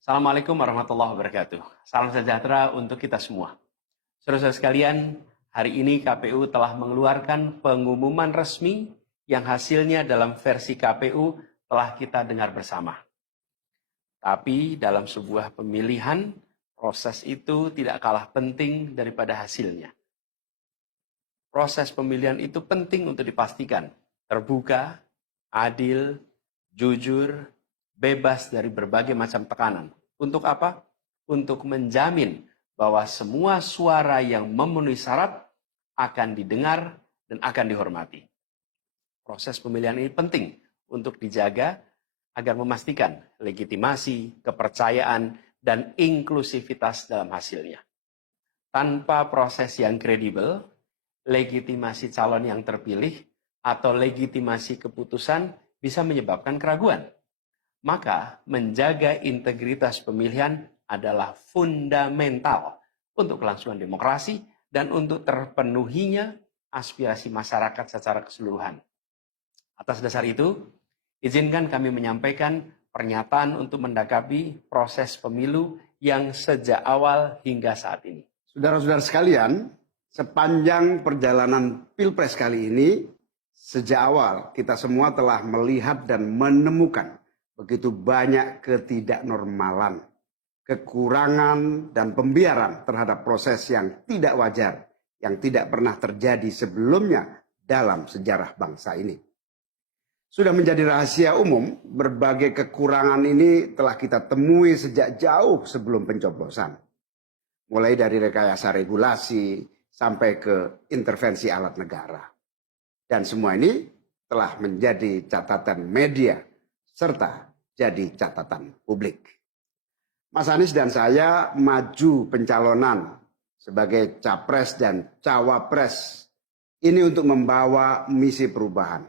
Assalamualaikum warahmatullahi wabarakatuh. Salam sejahtera untuk kita semua. Saudara-saudara sekalian, hari ini KPU telah mengeluarkan pengumuman resmi yang hasilnya dalam versi KPU telah kita dengar bersama. Tapi dalam sebuah pemilihan, proses itu tidak kalah penting daripada hasilnya. Proses pemilihan itu penting untuk dipastikan terbuka, adil, jujur, bebas dari berbagai macam tekanan. Untuk apa? Untuk menjamin bahwa semua suara yang memenuhi syarat akan didengar dan akan dihormati. Proses pemilihan ini penting untuk dijaga agar memastikan legitimasi, kepercayaan, dan inklusivitas dalam hasilnya. Tanpa proses yang kredibel, legitimasi calon yang terpilih atau legitimasi keputusan bisa menyebabkan keraguan. Maka menjaga integritas pemilihan adalah fundamental untuk kelangsungan demokrasi dan untuk terpenuhinya aspirasi masyarakat secara keseluruhan. Atas dasar itu, izinkan kami menyampaikan pernyataan untuk mendakapi proses pemilu yang sejak awal hingga saat ini. Saudara-saudara sekalian, sepanjang perjalanan Pilpres kali ini, sejak awal kita semua telah melihat dan menemukan begitu banyak ketidaknormalan, kekurangan, dan pembiaran terhadap proses yang tidak wajar, yang tidak pernah terjadi sebelumnya dalam sejarah bangsa ini. Sudah menjadi rahasia umum, berbagai kekurangan ini telah kita temui sejak jauh sebelum pencoblosan. Mulai dari rekayasa regulasi sampai ke intervensi alat negara. Dan semua ini telah menjadi catatan media serta jadi catatan publik. Mas Anies dan saya maju pencalonan sebagai capres dan cawapres ini untuk membawa misi perubahan.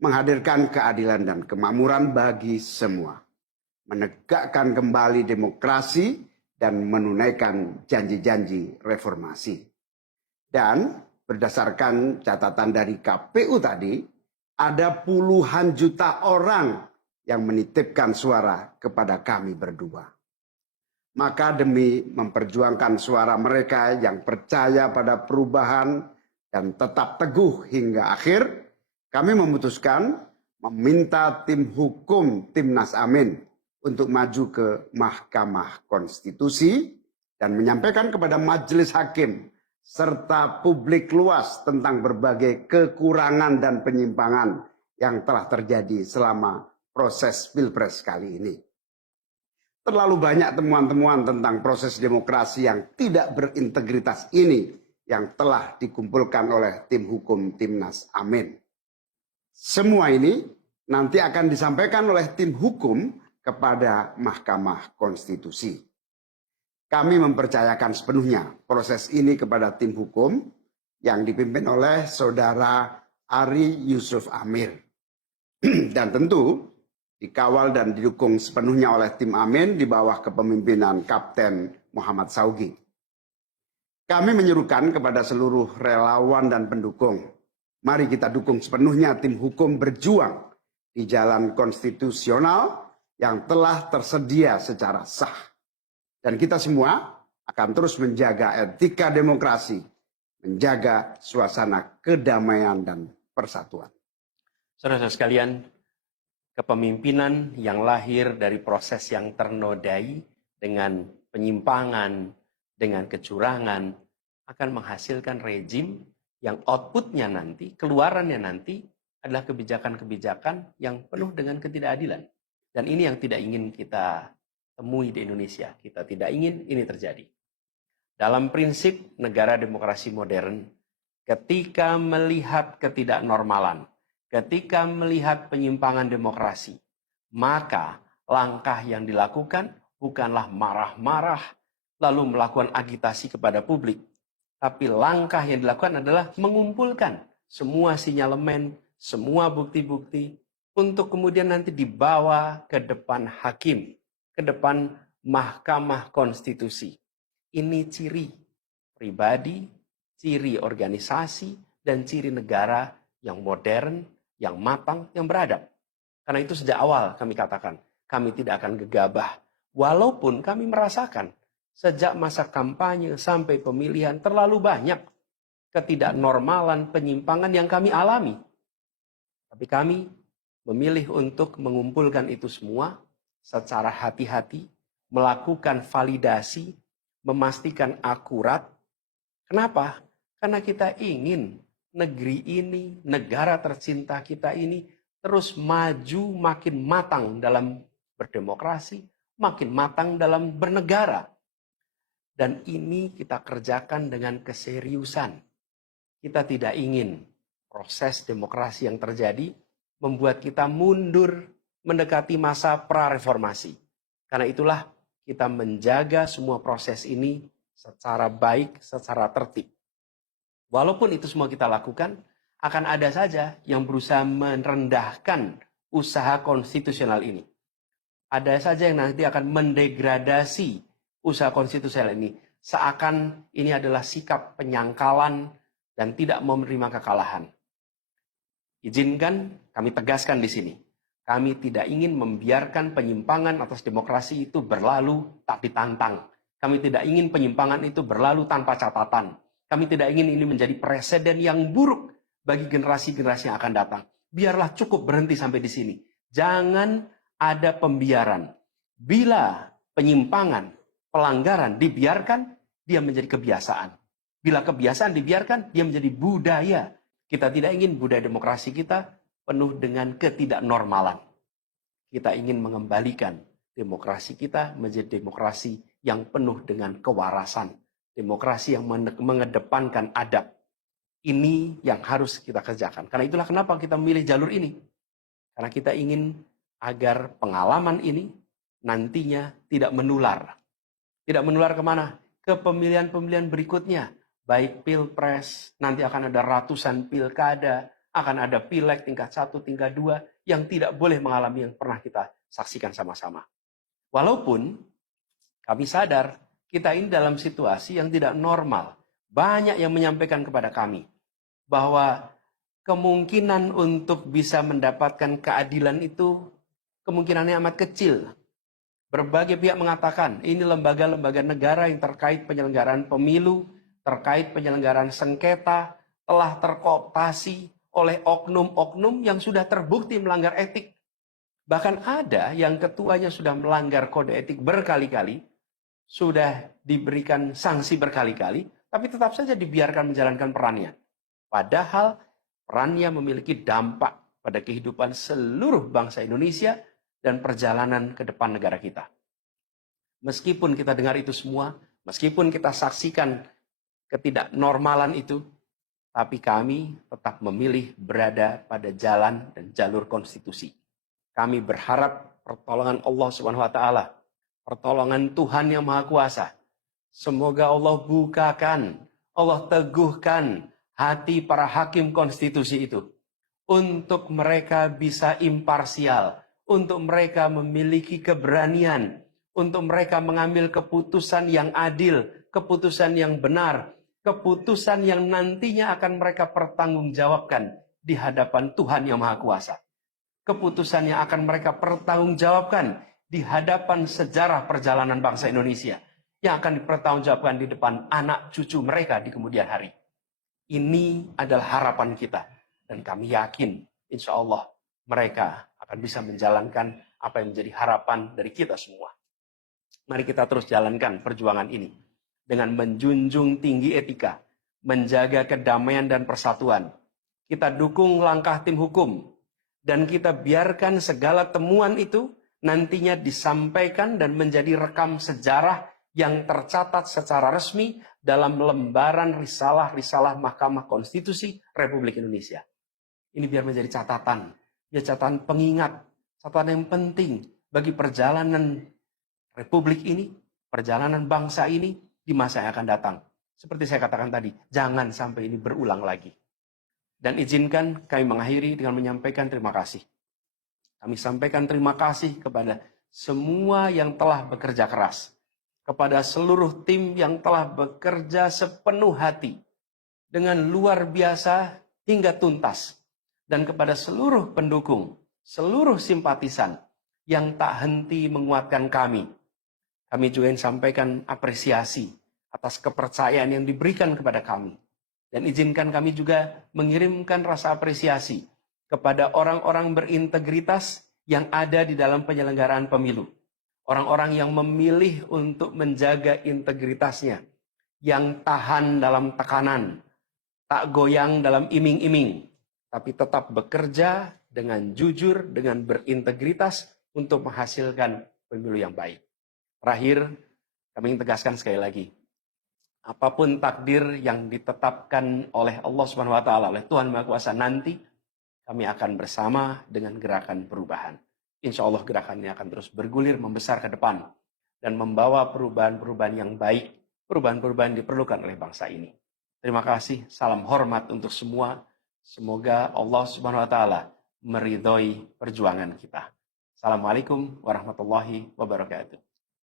Menghadirkan keadilan dan kemakmuran bagi semua. Menegakkan kembali demokrasi dan menunaikan janji-janji reformasi. Dan berdasarkan catatan dari KPU tadi, ada puluhan juta orang yang menitipkan suara kepada kami berdua. Maka demi memperjuangkan suara mereka yang percaya pada perubahan dan tetap teguh hingga akhir, kami memutuskan meminta tim hukum Timnas Amin untuk maju ke Mahkamah Konstitusi dan menyampaikan kepada majelis hakim serta publik luas tentang berbagai kekurangan dan penyimpangan yang telah terjadi selama proses Pilpres kali ini. Terlalu banyak temuan-temuan tentang proses demokrasi yang tidak berintegritas ini yang telah dikumpulkan oleh tim hukum Timnas Amin. Semua ini nanti akan disampaikan oleh tim hukum kepada Mahkamah Konstitusi. Kami mempercayakan sepenuhnya proses ini kepada tim hukum yang dipimpin oleh Saudara Ari Yusuf Amir. Dan tentu dikawal dan didukung sepenuhnya oleh tim Amin di bawah kepemimpinan Kapten Muhammad Saugi. Kami menyerukan kepada seluruh relawan dan pendukung, mari kita dukung sepenuhnya tim hukum berjuang di jalan konstitusional yang telah tersedia secara sah. Dan kita semua akan terus menjaga etika demokrasi, menjaga suasana kedamaian dan persatuan. Saudara-saudara sekalian, kepemimpinan yang lahir dari proses yang ternodai dengan penyimpangan, dengan kecurangan, akan menghasilkan rejim yang outputnya nanti, keluarannya nanti adalah kebijakan-kebijakan yang penuh dengan ketidakadilan. Dan ini yang tidak ingin kita temui di Indonesia. Kita tidak ingin ini terjadi. Dalam prinsip negara demokrasi modern, ketika melihat ketidaknormalan, ketika melihat penyimpangan demokrasi, maka langkah yang dilakukan bukanlah marah-marah lalu melakukan agitasi kepada publik. Tapi langkah yang dilakukan adalah mengumpulkan semua sinyalemen, semua bukti-bukti untuk kemudian nanti dibawa ke depan hakim, ke depan Mahkamah Konstitusi. Ini ciri pribadi, ciri organisasi, dan ciri negara yang modern, yang matang, yang beradab. Karena itu sejak awal kami katakan, kami tidak akan gegabah Walaupun kami merasakan sejak masa kampanye sampai pemilihan terlalu banyak ketidaknormalan, penyimpangan yang kami alami. Tapi kami memilih untuk mengumpulkan itu semua secara hati-hati, melakukan validasi, memastikan akurat. Kenapa? Karena kita ingin negeri ini, negara tercinta kita ini terus maju makin matang dalam berdemokrasi, makin matang dalam bernegara. Dan ini kita kerjakan dengan keseriusan. Kita tidak ingin proses demokrasi yang terjadi membuat kita mundur mendekati masa prareformasi. Karena itulah kita menjaga semua proses ini secara baik, secara tertib. Walaupun itu semua kita lakukan, akan ada saja yang berusaha merendahkan usaha konstitusional ini. Ada saja yang nanti akan mendegradasi usaha konstitusional ini. Seakan ini adalah sikap penyangkalan dan tidak mau menerima kekalahan. Izinkan kami tegaskan di sini. Kami tidak ingin membiarkan penyimpangan atas demokrasi itu berlalu tak ditantang. Kami tidak ingin penyimpangan itu berlalu tanpa catatan. Kami tidak ingin ini menjadi presiden yang buruk bagi generasi-generasi yang akan datang. Biarlah cukup berhenti sampai di sini. Jangan ada pembiaran. Bila penyimpangan, pelanggaran dibiarkan, dia menjadi kebiasaan. Bila kebiasaan dibiarkan, dia menjadi budaya. Kita tidak ingin budaya demokrasi kita penuh dengan ketidaknormalan. Kita ingin mengembalikan demokrasi kita menjadi demokrasi yang penuh dengan kewarasan. Demokrasi yang mengedepankan adab. Ini yang harus kita kerjakan. Karena itulah kenapa kita memilih jalur ini. Karena kita ingin agar pengalaman ini nantinya tidak menular. Tidak menular kemana? Ke pemilihan-pemilihan berikutnya. Baik pilpres, nanti akan ada ratusan pilkada, akan ada pileg tingkat 1, tingkat 2, yang tidak boleh mengalami yang pernah kita saksikan sama-sama. Walaupun kami sadar, kita ini dalam situasi yang tidak normal. Banyak yang menyampaikan kepada kami, bahwa kemungkinan untuk bisa mendapatkan keadilan itu, kemungkinannya amat kecil. Berbagai pihak mengatakan, ini lembaga-lembaga negara yang terkait penyelenggaraan pemilu, terkait penyelenggaraan sengketa, telah terkooptasi oleh oknum-oknum yang sudah terbukti melanggar etik. Bahkan ada yang ketuanya sudah melanggar kode etik berkali-kali, sudah diberikan sanksi berkali-kali, tapi tetap saja dibiarkan menjalankan perannya. Padahal perannya memiliki dampak pada kehidupan seluruh bangsa Indonesia dan perjalanan ke depan negara kita. Meskipun kita dengar itu semua, meskipun kita saksikan ketidaknormalan itu, tapi kami tetap memilih berada pada jalan dan jalur konstitusi. Kami berharap pertolongan Allah Subhanahu wa taala, pertolongan Tuhan yang Maha Kuasa. Semoga Allah bukakan, Allah teguhkan hati para hakim konstitusi itu untuk mereka bisa imparsial, untuk mereka memiliki keberanian, untuk mereka mengambil keputusan yang adil, keputusan yang benar, keputusan yang nantinya akan mereka pertanggungjawabkan di hadapan Tuhan yang Maha Kuasa. Keputusan yang akan mereka pertanggungjawabkan di hadapan sejarah perjalanan bangsa Indonesia, yang akan dipertanggungjawabkan di depan anak cucu mereka di kemudian hari. Ini adalah harapan kita. Dan kami yakin, insya Allah, mereka akan bisa menjalankan apa yang menjadi harapan dari kita semua. Mari kita terus jalankan perjuangan ini dengan menjunjung tinggi etika, menjaga kedamaian dan persatuan. Kita dukung langkah tim hukum, dan kita biarkan segala temuan itu nantinya disampaikan dan menjadi rekam sejarah yang tercatat secara resmi dalam lembaran risalah-risalah Mahkamah Konstitusi Republik Indonesia. Ini biar menjadi catatan, biar catatan pengingat, catatan yang penting bagi perjalanan Republik ini, perjalanan bangsa ini di masa yang akan datang. Seperti saya katakan tadi, jangan sampai ini berulang lagi. Dan izinkan kami mengakhiri dengan menyampaikan terima kasih. Kami sampaikan terima kasih kepada semua yang telah bekerja keras. Kepada seluruh tim yang telah bekerja sepenuh hati. Dengan luar biasa hingga tuntas. Dan kepada seluruh pendukung, seluruh simpatisan yang tak henti menguatkan kami. Kami juga ingin sampaikan apresiasi atas kepercayaan yang diberikan kepada kami. Dan izinkan kami juga mengirimkan rasa apresiasi kepada orang-orang berintegritas yang ada di dalam penyelenggaraan pemilu. Orang-orang yang memilih untuk menjaga integritasnya, yang tahan dalam tekanan, tak goyang dalam iming-iming, tapi tetap bekerja dengan jujur, dengan berintegritas untuk menghasilkan pemilu yang baik. Terakhir, kami ingin tegaskan sekali lagi, apapun takdir yang ditetapkan oleh Allah Subhanahu wa taala, oleh Tuhan Maha Kuasa nanti, kami akan bersama dengan gerakan perubahan. Insya Allah gerakannya akan terus bergulir membesar ke depan dan membawa perubahan-perubahan yang baik, perubahan-perubahan yang diperlukan oleh bangsa ini. Terima kasih, salam hormat untuk semua. Semoga Allah Subhanahu wa taala meridhoi perjuangan kita. Assalamualaikum warahmatullahi wabarakatuh.